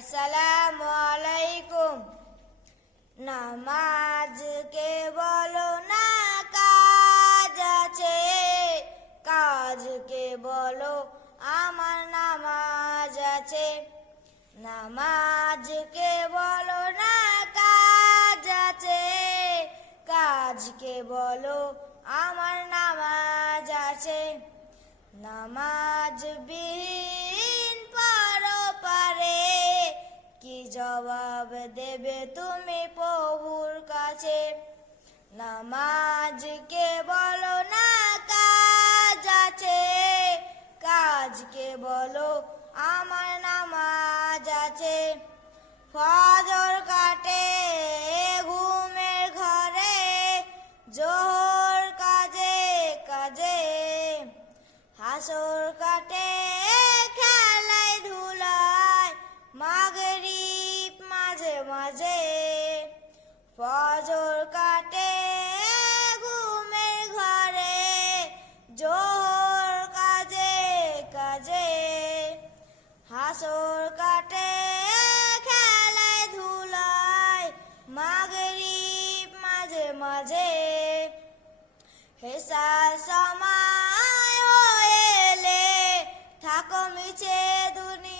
আসসালামু আলাইকুম। নামাজকে বলো না কাজ আছে কাজকে বলো আমার নামাজ আছে। নামাজকে বলো না কাজ আছে কাজকে বলো আমার নামাজ আছে। নামাজ বিহীন জবাব দেবে তুমি প্রভুর কাছে। নামাজকে বলো না কাজ আছে? কাজকে বলো আমার নামাজ আছে? ফজর কাটে ঘুমের ঘরে, জোহর কাজে কাজে। হাসর কাটে ফজর কাটে ঘুমের ঘরে জোহর কাজে কাজে। হাসর কাটে খেলায় ধুলায়, মাগরিব মাঝে মাঝে। হেসার সময় হয়ে এলে থাকো মিছে দুনিয়ার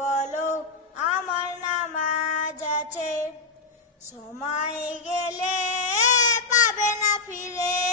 বলো আমার নামাজ আছে। সময় গেলে পাবে না ফিরে।